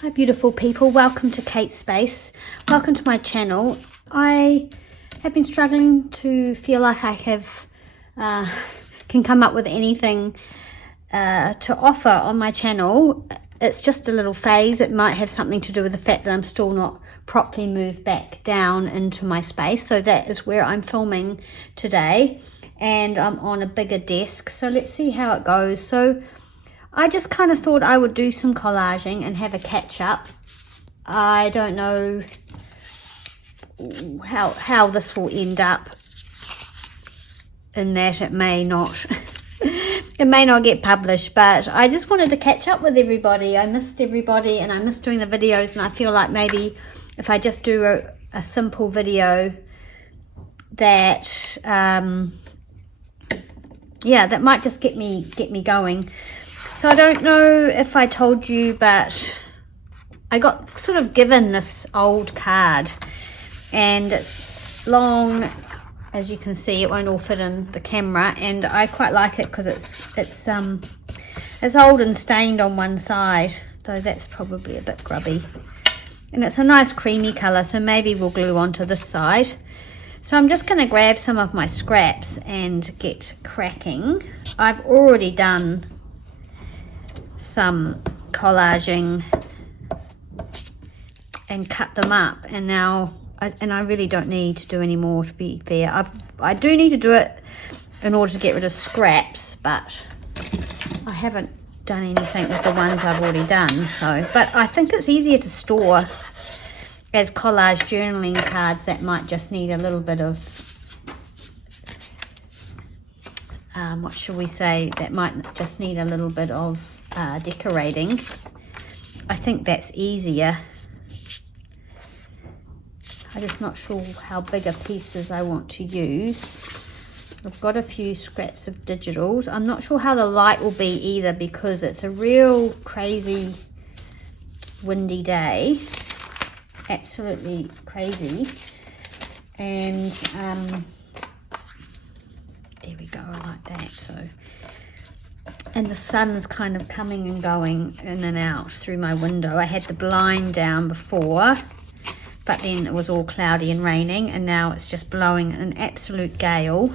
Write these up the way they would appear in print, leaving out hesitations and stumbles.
Hi beautiful people, welcome to Kate's Space. Welcome to my channel. I have been struggling to feel like I can come up with anything to offer on my channel. It's just a little phase. It might have something to do with the fact that I'm still not properly moved back down into my space. So that is where I'm filming today, and I'm on a bigger desk. So let's see how it goes. So I just kind of thought I would do some collaging and have a catch up. I don't know how this will end up, in that it may not it may not get published, but I just wanted to catch up with everybody. I missed everybody and I missed doing the videos, and I feel like maybe if I just do a simple video that yeah, that might just get me going. So I don't know if I told you, but I got sort of given this old card, and it's long, as you can see. It won't all fit in the camera, and I quite like it because it's old and stained on one side, though that's probably a bit grubby. And it's a nice creamy colour, so maybe we'll glue onto this side. So I'm just going to grab some of my scraps and get cracking. I've already done some collaging and cut them up, and now I really don't need to do any more, to be fair. I do need to do it in order to get rid of scraps, but I haven't done anything with the ones I've already done. So, but I think it's easier to store as collage journaling cards that might just need a little bit of what should we say, that might just need a little bit of decorating. I think that's easier. I'm just not sure how big of pieces I want to use. I've got a few scraps of digitals. I'm not sure how the light will be either, because it's a real crazy windy day, absolutely crazy. And there we go, I like that. So, and the sun's kind of coming and going in and out through my window. I had the blind down before, but then it was all cloudy and raining, and now it's just blowing an absolute gale.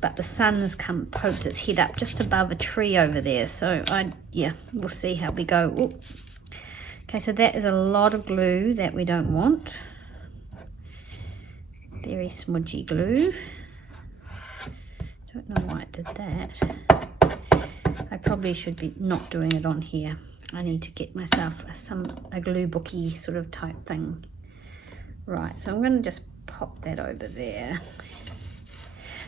But the sun's poked its head up just above a tree over there. So yeah, we'll see how we go. Ooh. Okay, so that is a lot of glue that we don't want. Very smudgy glue. Don't know why it did that. I probably should be not doing it on here. I need to get myself a glue booky sort of type thing. Right, so I'm going to just pop that over there.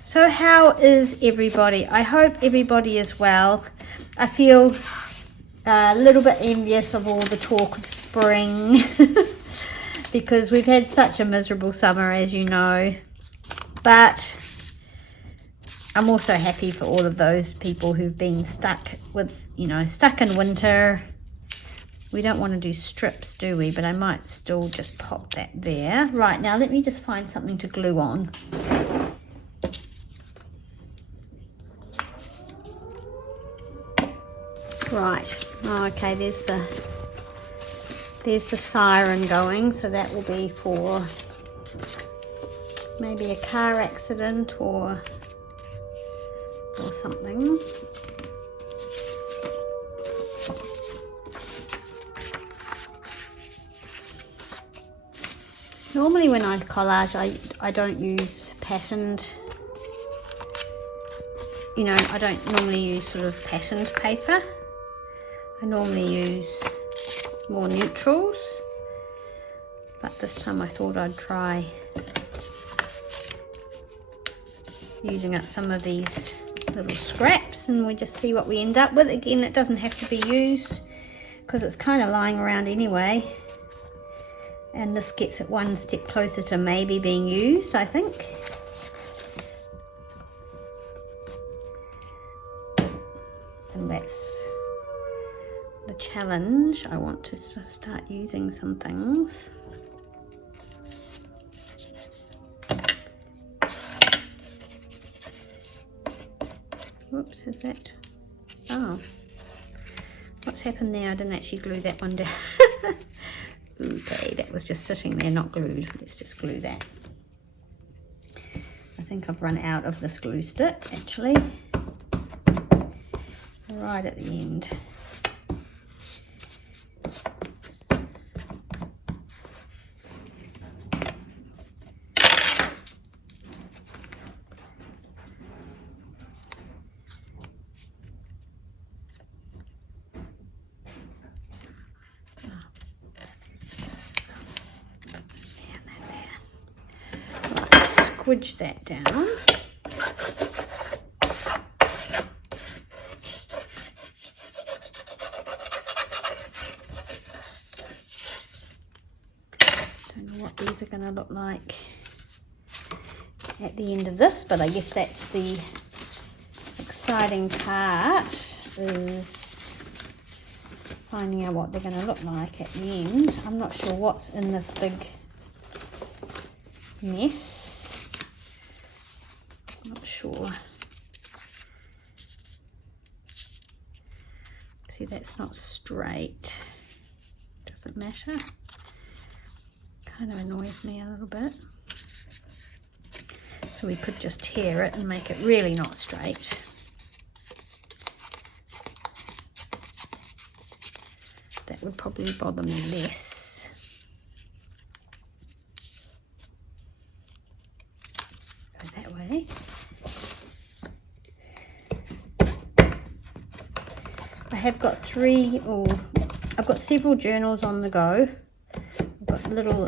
So how is everybody? I hope everybody is well. I feel a little bit envious of all the talk of spring because we've had such a miserable summer, as you know. But I'm also happy for all of those people who've been stuck with, stuck in winter. We don't want to do strips, do we? But I might still just pop that there. Right, now let me just find something to glue on. Right, okay, there's the siren going, so that will be for maybe a car accident or something. Normally when I collage, I don't use patterned, I don't normally use sort of patterned paper. I normally use more neutrals, but this time I thought I'd try using up some of these little scraps, and we just see what we end up with. Again, it doesn't have to be used because it's kind of lying around anyway, and this gets it one step closer to maybe being used, I think. And that's the challenge. I want to start using some things. Whoops, is that? Oh, what's happened there? I didn't actually glue that one down. Okay, that was just sitting there, not glued. Let's just glue that. I think I've run out of this glue stick, actually. Right at the end. Squidge that down. Don't know what these are going to look like at the end of this, but I guess that's the exciting part, is finding out what they're going to look like at the end. I'm not sure what's in this big mess. Not sure. See, that's not straight. Doesn't matter. Kind of annoys me a little bit. So we could just tear it and make it really not straight. That would probably bother me less. Go that way. I have got I've got several journals on the go. I've got little,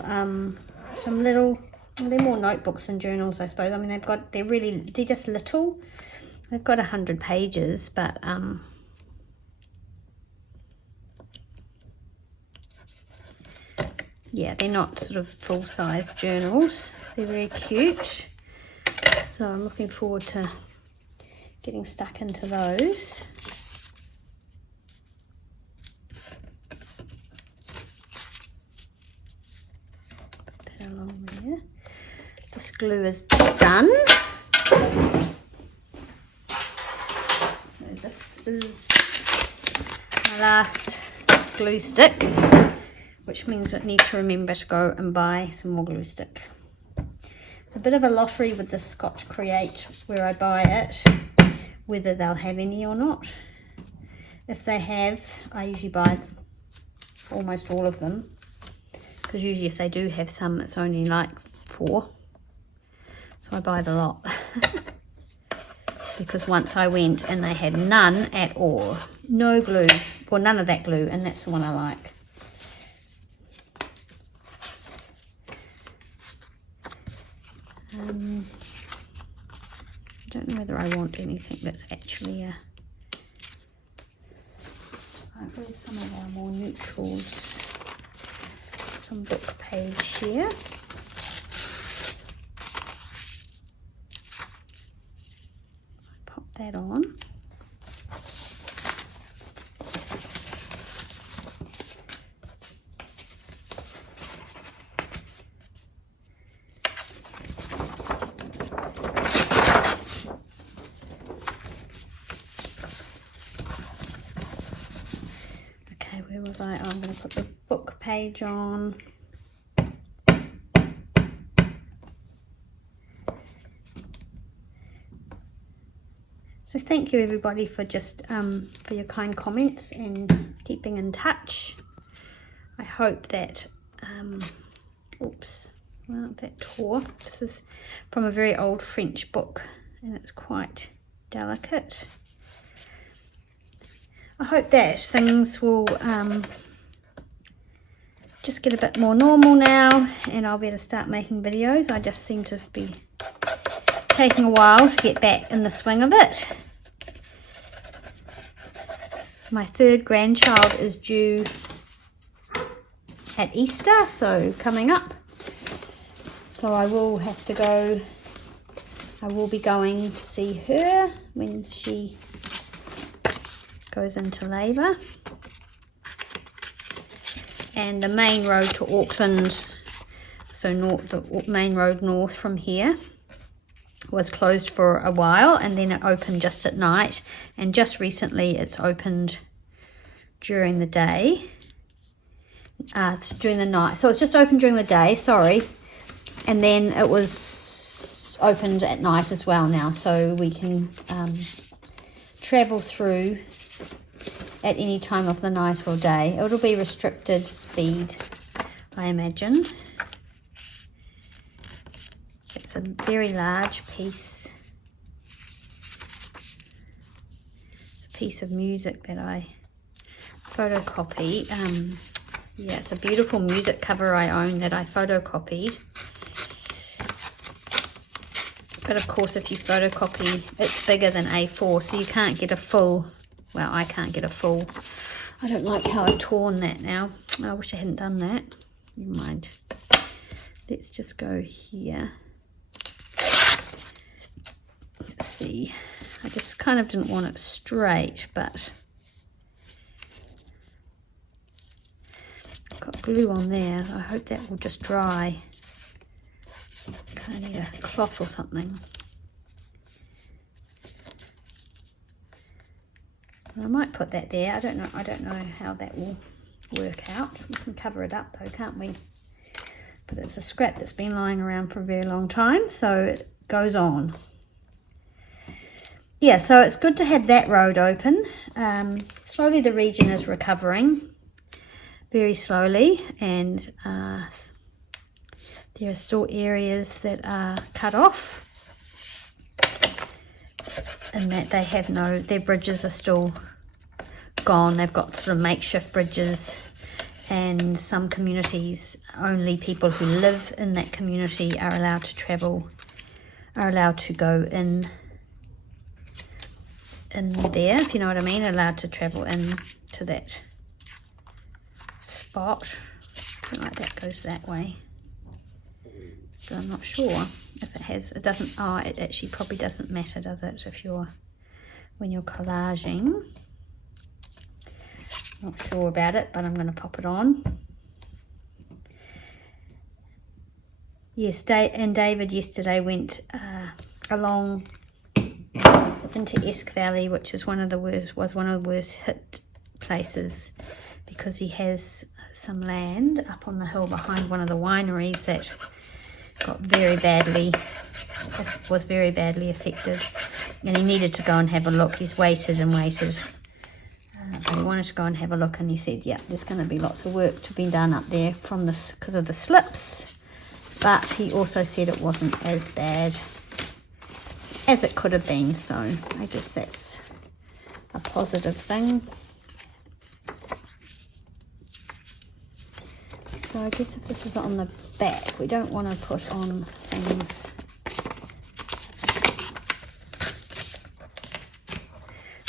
they're more notebooks than journals, I suppose. I mean, they're just little. They've got 100 pages, but yeah, they're not sort of full-size journals. They're very cute. So I'm looking forward to getting stuck into those. Along there. This glue is done. So this is my last glue stick, which means I need to remember to go and buy some more glue stick. It's a bit of a lottery with the Scotch Create where I buy it, whether they'll have any or not. If they have, I usually buy almost all of them. Because usually if they do have some, it's only like 4. So I buy the lot. Because once I went and they had none at all. No glue. Well, none of that glue. And that's the one I like. I don't know whether I want anything that's actually a... Where's some of our more neutrals? Some book page here. Pop that on. Okay, where was I? Oh, I'm going to put the book page on. So thank you everybody for just for your kind comments and keeping in touch. I hope that oops, well, that tore. This is from a very old French book and it's quite delicate. I hope that things will just get a bit more normal now and I'll be able to start making videos. I just seem to be taking a while to get back in the swing of it. My 3rd grandchild is due at Easter, so coming up. So I will have to go, I will be going to see her when she goes into labour. And the main road to Auckland, so the main road north from here, was closed for a while and then it opened just at night, and just recently it's opened during the day, during the night. So it's just open during the day, sorry, and then it was opened at night as well now, so we can travel through at any time of the night or day. It'll be restricted speed, I imagine. It's a very large piece. It's a piece of music that I photocopy. Yeah, it's a beautiful music cover I own that I photocopied. But of course, if you photocopy, it's bigger than A4, so you can't get a full, well, I can't get a full. I don't like how I've torn that now. I wish I hadn't done that. Never mind. Let's just go here. Let's see. I just kind of didn't want it straight, but I've got glue on there. I hope that will just dry. Kind of need a cloth or something. I might put that there. I don't know how that will work out. We can cover it up though, can't we? But it's a scrap that's been lying around for a very long time, so it goes on. Yeah, so it's good to have that road open. Slowly the region is recovering, very slowly, and there are still areas that are cut off, and that they have their bridges are still gone. They've got sort of makeshift bridges, and some communities, only people who live in that community are allowed to travel, are allowed to go in there, if you know what I mean, allowed to travel in to that spot. Something like that goes that way. But I'm not sure if it has, it doesn't, oh, it actually probably doesn't matter, does it, if when you're collaging. Not sure about it, but I'm going to pop it on. Yes, and David yesterday went along into Esk Valley, which is one of the worst hit places, because he has some land up on the hill behind one of the wineries that was very badly affected, and he needed to go and have a look. He's waited and waited, but he wanted to go and have a look, and he said, yeah, there's going to be lots of work to be done up there from this because of the slips, but he also said it wasn't as bad as it could have been, so I guess that's a positive thing. So I guess if this is on the back, we don't want to put on things.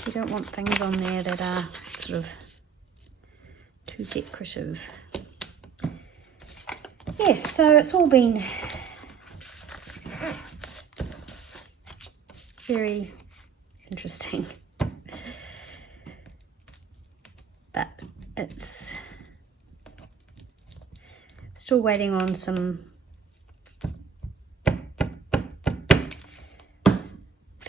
We don't want things on there that are sort of too decorative. Yes, so it's all been very interesting, but it's still waiting on some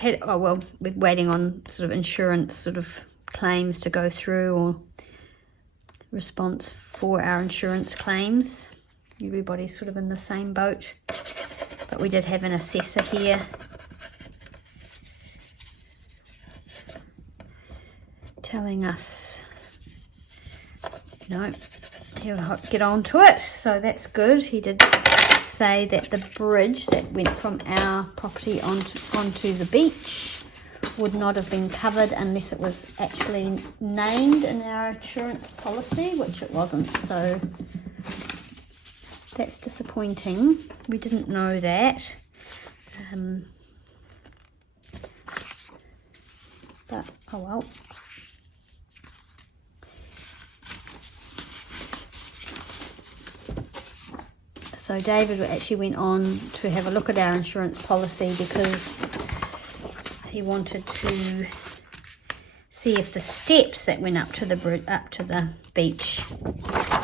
we're waiting on sort of insurance sort of claims to go through, or response for our insurance claims. Everybody's sort of in the same boat, but we did have an assessor here telling us, you know, he'll get on to it, so that's good. He did say that the bridge that went from our property onto the beach would not have been covered unless it was actually named in our insurance policy, which it wasn't, so that's disappointing. We didn't know that, but oh well. So David actually went on to have a look at our insurance policy because he wanted to see if the steps that went up to the beach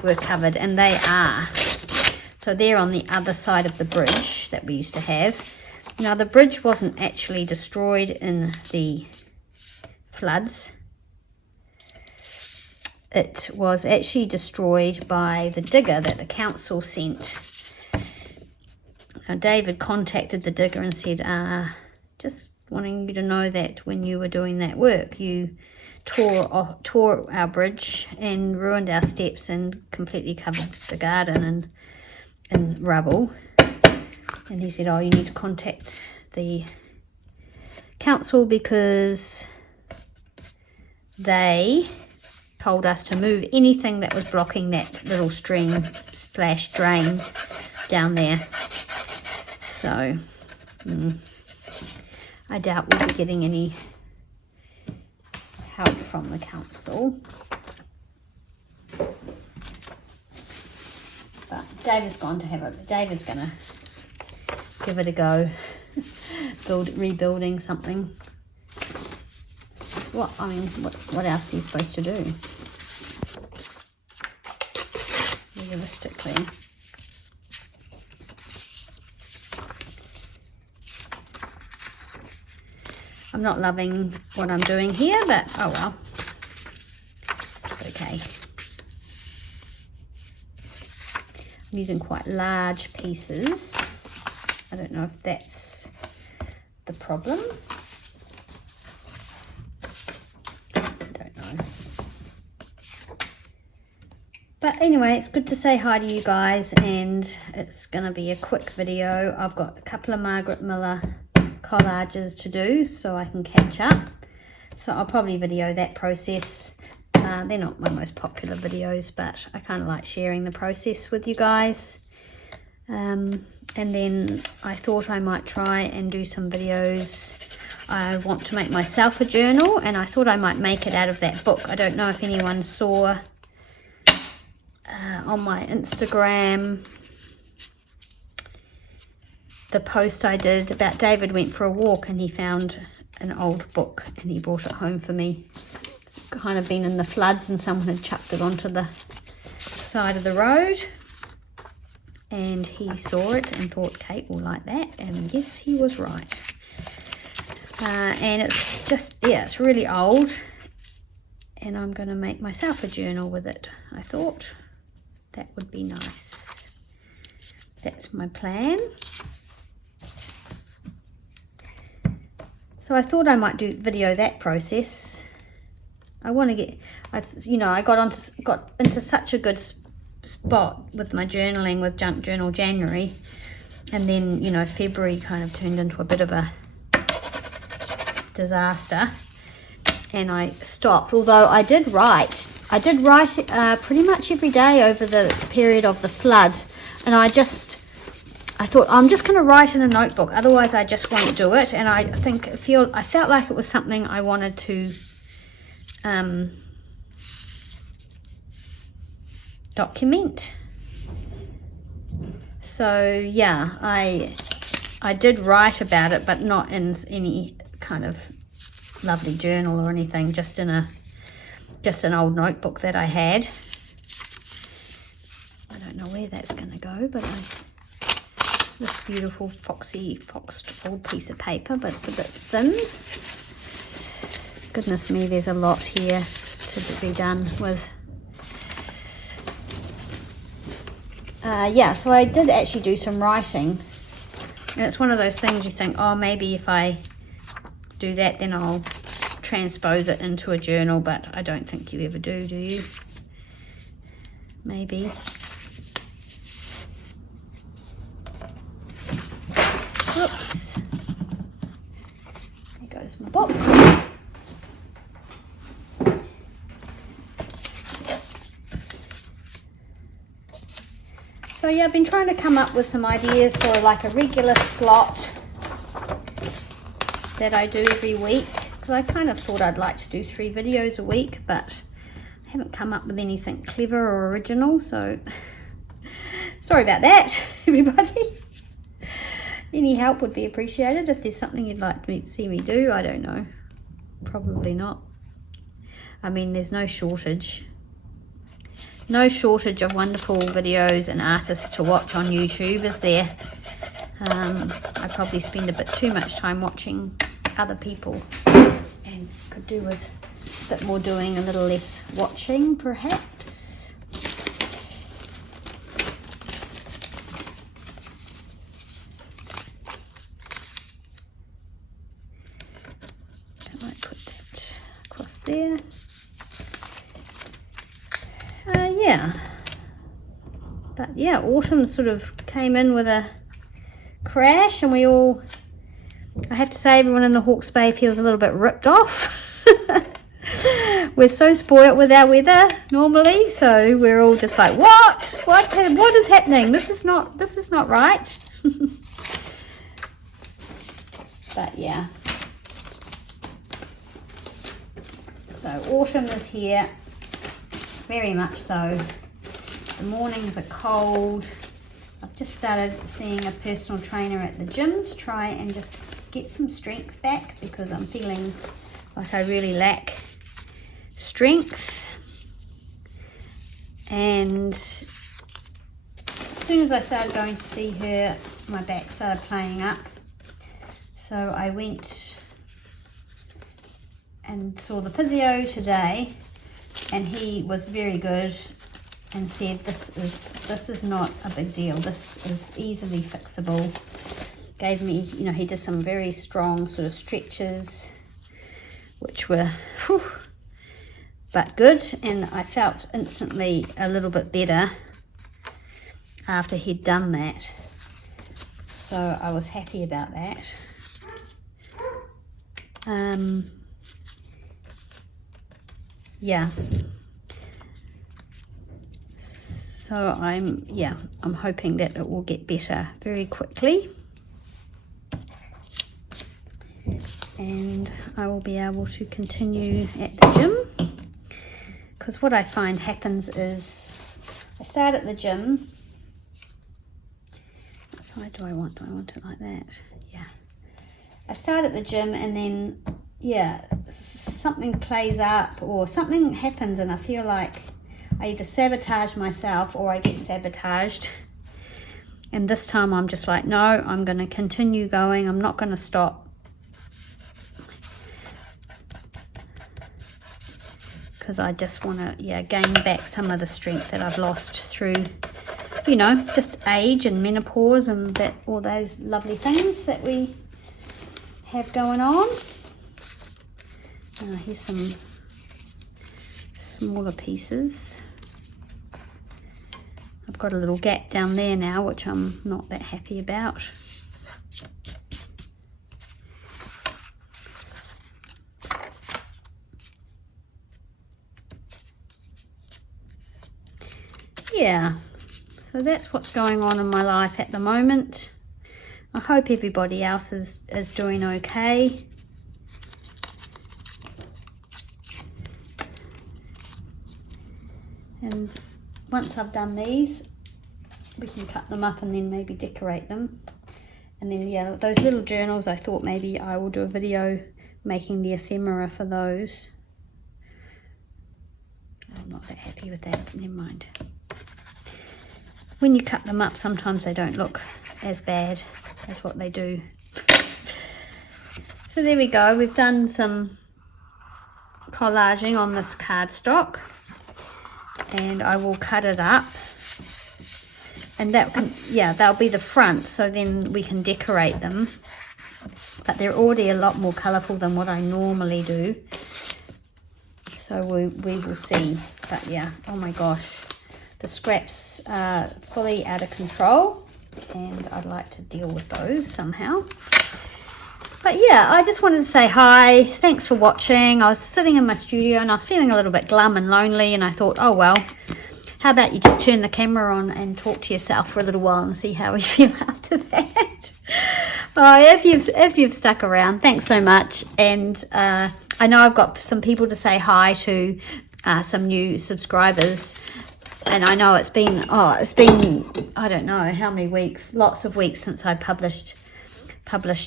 were covered, and they are. So they're on the other side of the bridge that we used to have. Now the bridge wasn't actually destroyed in the floods. it was actually destroyed by the digger that the council sent. Now, David contacted the digger and said, just wanting you to know that when you were doing that work, you tore our bridge and ruined our steps and completely covered the garden in rubble. And he said, oh, you need to contact the council because they told us to move anything that was blocking that little stream splash drain down there. So I doubt we'll be getting any help from the council. But David's gone to have it. David's gonna give it a go. Rebuilding something. It's what else are you supposed to do? Realistically. I'm not loving what I'm doing here, but oh well. It's okay. I'm using quite large pieces. I don't know if that's the problem. I don't know. But anyway, it's good to say hi to you guys, and it's going to be a quick video. I've got a couple of Margaret Miller collages to do so I can catch up. So I'll probably video that process. They're not my most popular videos, but I kind of like sharing the process with you guys. And then I thought I might try and do some videos. I want to make myself a journal, and I thought I might make it out of that book. I don't know if anyone saw on my Instagram the post I did about David went for a walk and he found an old book and he brought it home for me. It's kind of been in the floods and someone had chucked it onto the side of the road. And he saw it and thought Kate will like that, and yes, he was right. And it's just, yeah, it's really old, and I'm going to make myself a journal with it. I thought that would be nice. That's my plan. So I thought I might video that process. I want to get, I got into such a good spot with my journaling with Junk Journal January, and then February kind of turned into a bit of a disaster and I stopped. Although I did write pretty much every day over the period of the flood, and I thought I'm just going to write in a notebook, otherwise I just won't do it. And I felt like it was something I wanted to document. So yeah, I did write about it, but not in any kind of lovely journal or anything, just in an old notebook that I had. I don't know where that's going to go, but this beautiful foxed old piece of paper, but it's a bit thin. Goodness me, there's a lot here to be done with. Yeah, so I did actually do some writing, and it's one of those things you think, oh, maybe if I do that then I'll transpose it into a journal, but I don't think you ever do you? Maybe. Oops. There goes my book. So yeah, I've been trying to come up with some ideas for like a regular slot that I do every week, because I kind of thought I'd like to do 3 videos a week, but I haven't come up with anything clever or original, so sorry about that, everybody. Any help would be appreciated. If there's something you'd like to see me do, I don't know, probably not. I mean, there's no shortage of wonderful videos and artists to watch on YouTube, is there? I probably spend a bit too much time watching other people and could do with A bit more doing, a little less watching perhaps. I might put that across there. Yeah, but yeah, autumn sort of came in with a crash, and I have to say, everyone in the Hawke's Bay feels a little bit ripped off. We're so spoilt with our weather normally, so we're all just like, what is happening? This is not right. But yeah, so autumn is here, very much so. The mornings are cold. I've just started seeing a personal trainer at the gym to try and just get some strength back, because I'm feeling like I really lack strength. And as soon as I started going to see her, my back started playing up. So I went and saw the physio today, and he was very good and said this is not a big deal, this is easily fixable. Gave me, he did some very strong sort of stretches, which were but good, and I felt instantly a little bit better after he'd done that, so I was happy about that. Yeah, so I'm hoping that it will get better very quickly, and I will be able to continue at the gym. Because what I find happens is I start at the gym. What side do I want? Do I want it like that? Yeah. I start at the gym, and then, yeah, something plays up or something happens, and I feel like I either sabotage myself or I get sabotaged. And this time I'm just like, no, I'm going to continue going. I'm not going to stop. Because I just want to, gain back some of the strength that I've lost through, just age and menopause and all those lovely things that we have going on. Here's some smaller pieces. I've got a little gap down there now, which I'm not that happy about. Yeah, so that's what's going on in my life at the moment. I hope everybody else is doing okay. And once I've done these, we can cut them up and then maybe decorate them. And then, yeah, those little journals, I thought maybe I will do a video making the ephemera for those. I'm not that happy with that, but never mind. When you cut them up, sometimes they don't look as bad as what they do. So there we go. We've done some collaging on this cardstock, and I will cut it up, and that can, they'll be the front, so then we can decorate them. But they're already a lot more colourful than what I normally do, so we will see. But yeah, oh my gosh, the scraps are fully out of control, and I'd like to deal with those somehow. But yeah, I just wanted to say hi. Thanks for watching. I was sitting in my studio and I was feeling a little bit glum and lonely, and I thought, oh well, how about you just turn the camera on and talk to yourself for a little while and see how we feel after that. If you've stuck around, thanks so much. And I know I've got some people to say hi to, some new subscribers. And I know it's been I don't know how many weeks, lots of weeks since I published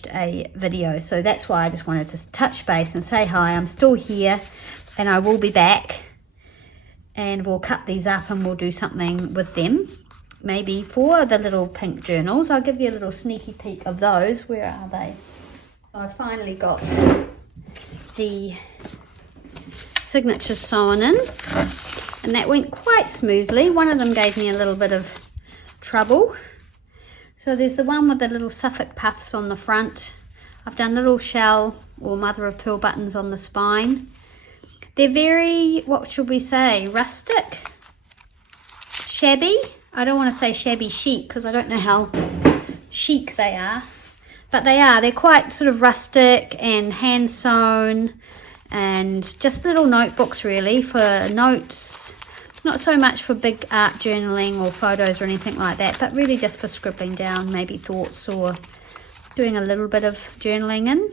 a video. So that's why I just wanted to touch base and say hi. I'm still here, and I will be back, and we'll cut these up and we'll do something with them. Maybe for the little pink journals. I'll give you a little sneaky peek of those. Where are they? I've finally got the signatures sewn in, and that went quite smoothly. One of them gave me a little bit of trouble. So there's the one with the little Suffolk puffs on the front. I've done little shell or mother of pearl buttons on the spine. They're very, what should we say, rustic, shabby. I don't want to say shabby chic because I don't know how chic they are, but they are. They're quite sort of rustic and hand sewn, and just little notebooks really for notes. Not so much for big art journaling or photos or anything like that, but really just for scribbling down maybe thoughts or doing a little bit of journaling in.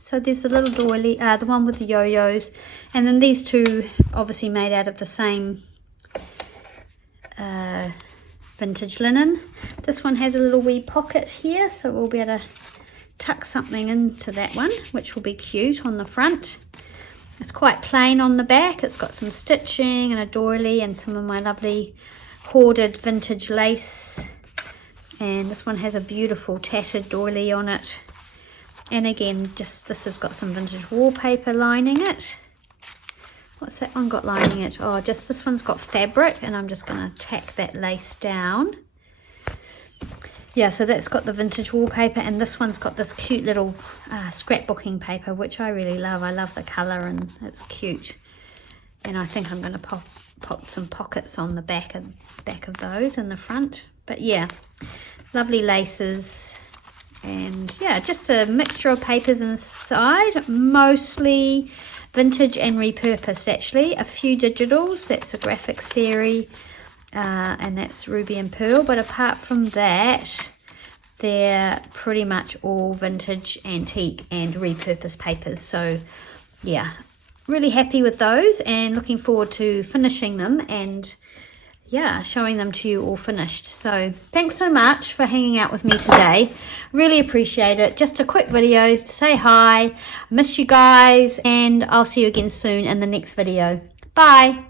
So there's the little doily, the one with the yo-yos, and then these two obviously made out of the same vintage linen. This one has a little wee pocket here, so we'll be able to tuck something into that one, which will be cute on the front. It's quite plain on the back. It's got some stitching and a doily and some of my lovely hoarded vintage lace. And this one has a beautiful tattered doily on it. And again, just this has got some vintage wallpaper lining it. What's that one got lining it? Oh, just this one's got fabric, and I'm just going to tack that lace down. Yeah, so that's got the vintage wallpaper, and this one's got this cute little scrapbooking paper, which I really love. I love the colour and it's cute. And I think I'm going to pop some pockets on the back of those in the front. But yeah, lovely laces, and yeah, just a mixture of papers inside, mostly vintage and repurposed actually. A few digitals, that's a Graphics Fairy, and that's Ruby and Pearl, but apart from that they're pretty much all vintage, antique and repurposed papers. So yeah, really happy with those and looking forward to finishing them and yeah, showing them to you all finished. So thanks so much for hanging out with me today. Really appreciate it. Just a quick video to say hi. I miss you guys, and I'll see you again soon in the next video. Bye.